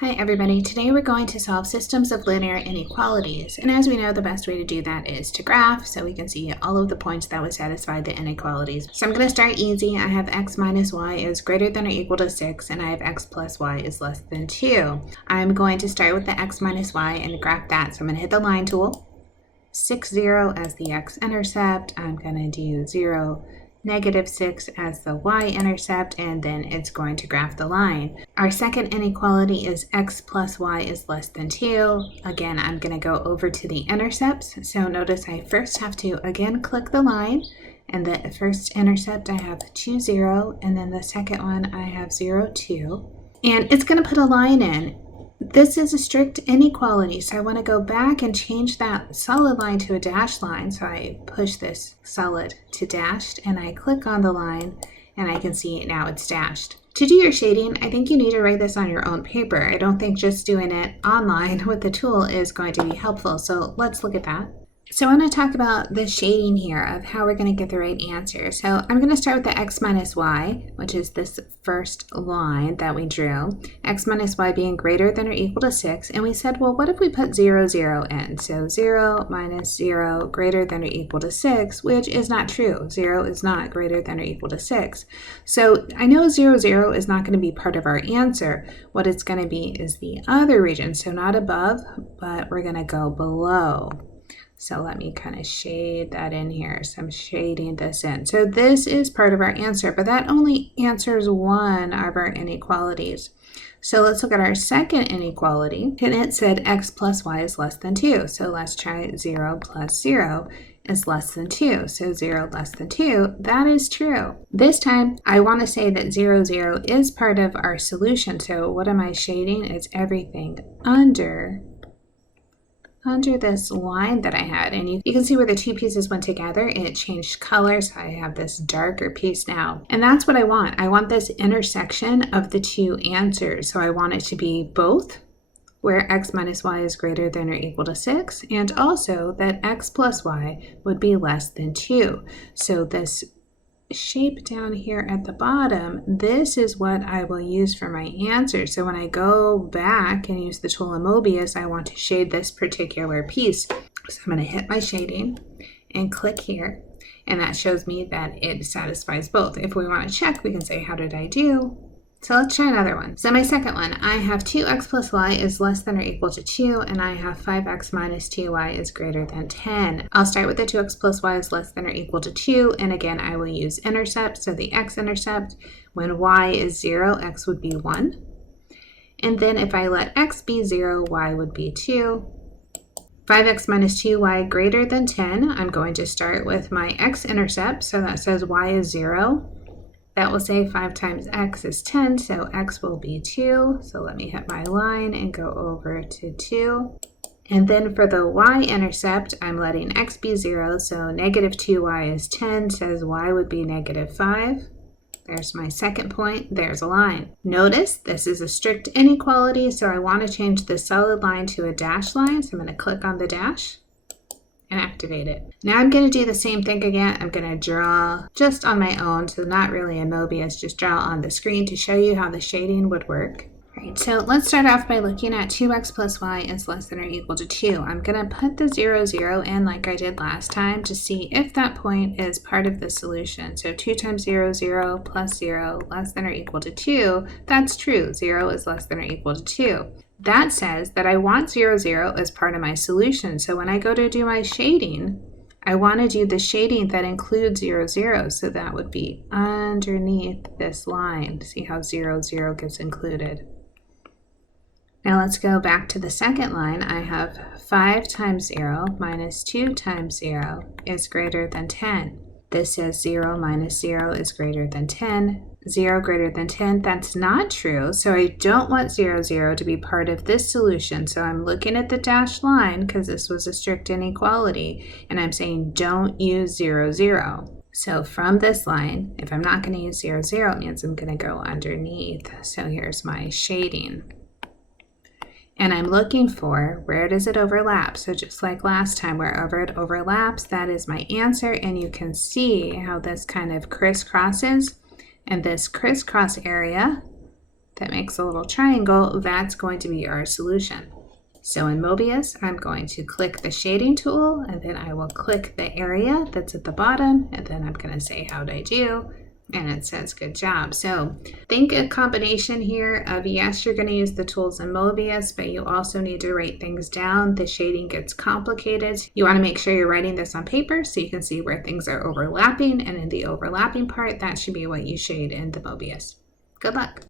Hi everybody, today we're going to solve systems of linear inequalities, and as we know, the best way to do that is to graph so we can see all of the points that would satisfy the inequalities. So I'm going to start easy. I have x minus y is greater than or equal to 6, and I have x plus y is less than 2. I'm going to start with the x minus y and graph that, so I'm going to hit the line tool, 6, 0 as the x-intercept. I'm going to do 0, -6 as the y-intercept, and then it's going to graph the line. Our second inequality is x plus y is less than 2. Again, I'm going to go over to the intercepts. So notice I first have to again click the line, and the first intercept I have 2, 0, and then the second one I have 0, 2. And it's going to put a line in. This is a strict inequality, so I want to go back and change that solid line to a dashed line. So I push this solid to dashed, and I click on the line, and I can see now it's dashed. To do your shading, I think you need to write this on your own paper. I don't think just doing it online with the tool is going to be helpful, so let's look at that. So I want to talk about the shading here of how we're going to get the right answer. So I'm going to start with the x minus y, which is this first line that we drew. X minus y being greater than or equal to 6. And we said, well, what if we put 0, 0 in? So 0 minus 0 greater than or equal to 6, which is not true. 0 is not greater than or equal to 6. So I know 0, 0 is not going to be part of our answer. What it's going to be is the other region. So not above, but we're going to go below. So let me kind of shade that in here. So I'm shading this in. So this is part of our answer, but that only answers one of our inequalities. So let's look at our second inequality. And it said x plus y is less than 2. So let's try 0 plus 0 is less than 2. So 0 less than 2, that is true. This time, I want to say that 0, 0 is part of our solution. So what am I shading? It's everything under this line that I had, and you can see where the two pieces went together and it changed color, so I have this darker piece now. And that's what I want. I want this intersection of the two answers. So I want it to be both where x minus y is greater than or equal to 6, and also that x plus y would be less than 2. So this shape down here at the bottom, this is what I will use for my answer. So when I go back and use the tool in Mobius, I want to shade this particular piece. So I'm going to hit my shading and click here, and that shows me that it satisfies both. If we want to check, we can say, how did I do? So let's try another one. So my second one, I have 2x plus y is less than or equal to 2, and I have 5x minus 2y is greater than 10. I'll start with the 2x plus y is less than or equal to 2, and again, I will use intercept. So the x-intercept, when y is 0, x would be 1. And then if I let x be 0, y would be 2. 5x minus 2y greater than 10, I'm going to start with my x-intercept. So that says y is 0. That will say 5 times x is 10, so x will be 2. So let me hit my line and go over to 2. And then for the y-intercept, I'm letting x be 0, so negative 2y is 10, says y would be negative 5. There's my second point. There's a line. Notice this is a strict inequality, so I want to change the solid line to a dashed line. So I'm going to click on the dash and activate it. Now I'm going to do the same thing again. I'm going to draw just on my own, so not really in Mobius, just draw on the screen to show you how the shading would work. All right, so let's start off by looking at 2x plus y is less than or equal to 2. I'm going to put the 0, 0 in like I did last time to see if that point is part of the solution. So 2 times 0, 0 plus 0 less than or equal to 2. That's true. 0 is less than or equal to 2. That says that I want 0, 0 as part of my solution. So when I go to do my shading, I want to do the shading that includes 0, 0. So that would be underneath this line. See how 0, 0 gets included. Now let's go back to the second line. I have 5 times 0 minus 2 times 0 is greater than 10. This says 0 minus 0 is greater than 10. 0 greater than 10, that's not true. So I don't want 0, 0 to be part of this solution. So I'm looking at the dashed line because this was a strict inequality. And I'm saying don't use 0, 0. So from this line, if I'm not going to use 0, 0, it means I'm going to go underneath. So here's my shading. And I'm looking for where does it overlap. So just like last time, wherever it overlaps, that is my answer. And you can see how this kind of crisscrosses. And this crisscross area that makes a little triangle, that's going to be our solution. So in Mobius, I'm going to click the shading tool, and then I will click the area that's at the bottom, and then I'm going to say, how'd I do? And it says, good job. So think a combination here of, yes, you're going to use the tools in Mobius, but you also need to write things down. The shading gets complicated. You want to make sure you're writing this on paper so you can see where things are overlapping. And in the overlapping part, that should be what you shade in the Mobius. Good luck.